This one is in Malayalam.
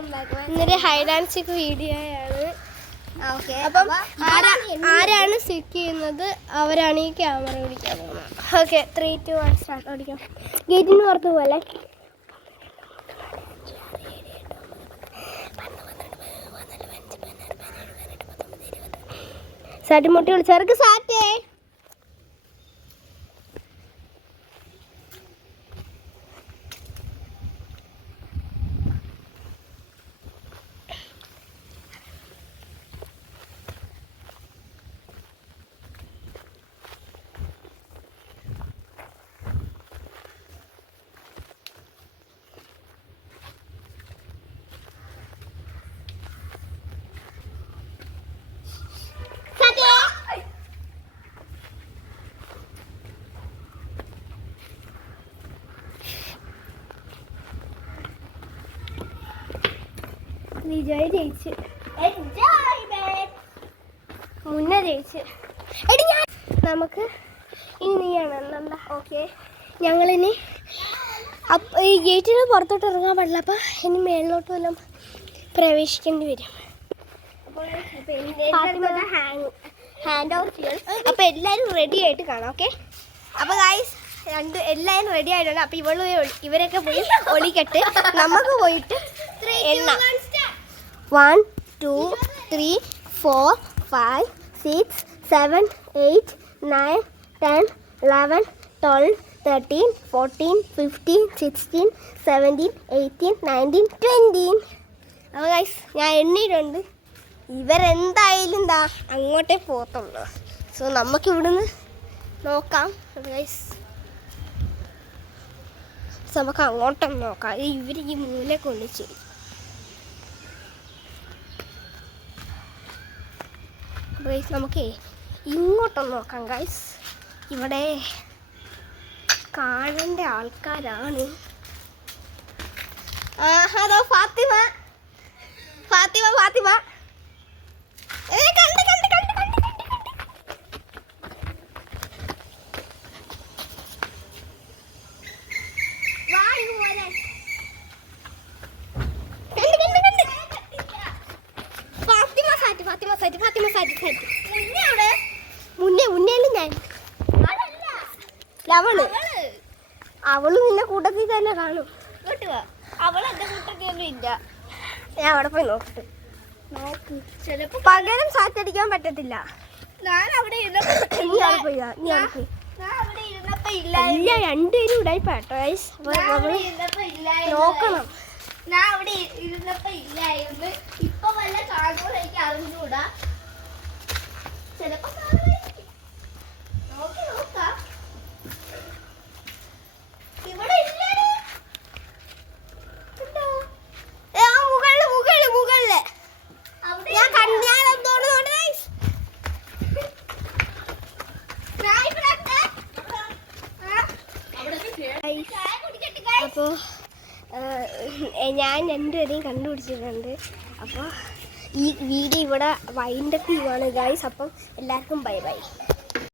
ഇന്നൊരു ഹൈഡ് ആൻഡ് സീക്ക് വീഡിയോ ആണ്. അപ്പം ആരാണ് സിക്ക് ചെയ്യുന്നത് അവരാണ് ഈ ക്യാമറ പിടിക്കാൻ പോകുന്നത്. Okay 3, 2, 1 start. ഓടിക്കാം. ഗേറ്റിന് പുറത്ത് പോലെ സാറ്റ് മുട്ടി വിളിച്ചവർക്ക് സാറ്റേ. വിജയ് ജയിച്ച് മുന്നേ ജയിച്ച്. എടി ഞാൻ നമുക്ക് ഇനി നീയാണ് എന്താ. ഓക്കെ ഞങ്ങളിനി ഈ ഗേറ്റിന് പുറത്തോട്ട് ഇറങ്ങാൻ പാടില്ല. അപ്പം ഇനി മേളിലോട്ട് വല്ലതും പ്രവേശിക്കേണ്ടി വരും. ഹാൻഡ് ഓവർ ചെയ്യണം. അപ്പം എല്ലാവരും റെഡി ആയിട്ട് കാണാം. ഓക്കെ അപ്പോൾ ഗൈസ് എല്ലാവരും റെഡി ആയിട്ടുണ്ട്. അപ്പം ഇവരൊക്കെ പോയി ഒളിക്കട്ട്. നമുക്ക് പോയിട്ട് എണ്ണ 1, 2, 3, 4, 5, 6, 7, 8, 9, 10, 11, 12, 13, 14, 15, 16, 17, 18, 19, 20. അപ്പോൾ ഗൈസ് ഞാൻ എണ്ണിയിട്ടുണ്ട്. ഇവരെന്തായാലും എന്താ അങ്ങോട്ടേ പോകത്തുള്ളൂ. സോ നമുക്കിവിടുന്ന് നോക്കാം ഗൈസ്. നമുക്ക് അങ്ങോട്ടൊന്ന് നോക്കാം. ഇവർ ഈ മൂലെ കൊണ്ടുവച്ചു. ഗൈസ് നമുക്ക് ഇങ്ങോട്ടൊന്ന് നോക്കാം ഗൈസ്. ഇവിടെ കാണേണ്ട ആൾക്കാരാണ്. ഹലോ ഫാത്തിമ ഫാത്തിമ ഫാത്തിമ കണ്ട് കണ്ട് കണ്ട് കണ്ട് കണ്ട് അവള് നിന്നെ കൂട്ടത്തിൽ തന്നെ കാണും. അവൾ എന്റെ കൂട്ടത്തിലൊന്നും ഇല്ല. ഞാൻ അവിടെ പോയി നോക്കട്ടെ. ചിലപ്പോ പകരം സാറ്റടിക്കാൻ പറ്റത്തില്ല. ഞാൻ അവിടെ രണ്ടുപേരും ഉടായിപ്പാട്ടോ. നോക്കണം. ഞാൻ അവിടെ ഇരുന്നപ്പോ ഇല്ലായിരുന്നു. ഇപ്പൊ വല്ല കാണുമ്പോൾ എനിക്ക് അറിഞ്ഞൂടാ. ചിലപ്പോ നോക്കി നോക്കാം. ഇവിടെ മുകളില് ഞാൻ അപ്പോൾ ഞാൻ രണ്ടുപേരെയും കണ്ടുപിടിച്ചിട്ടുണ്ട്. അപ്പോൾ ഈ വീഡിയോ ഇവിടെ വൈൻഡപ്പ് ചെയ്യുവാണ് ഗൈസ്. അപ്പം എല്ലാവർക്കും ബൈ ബൈ.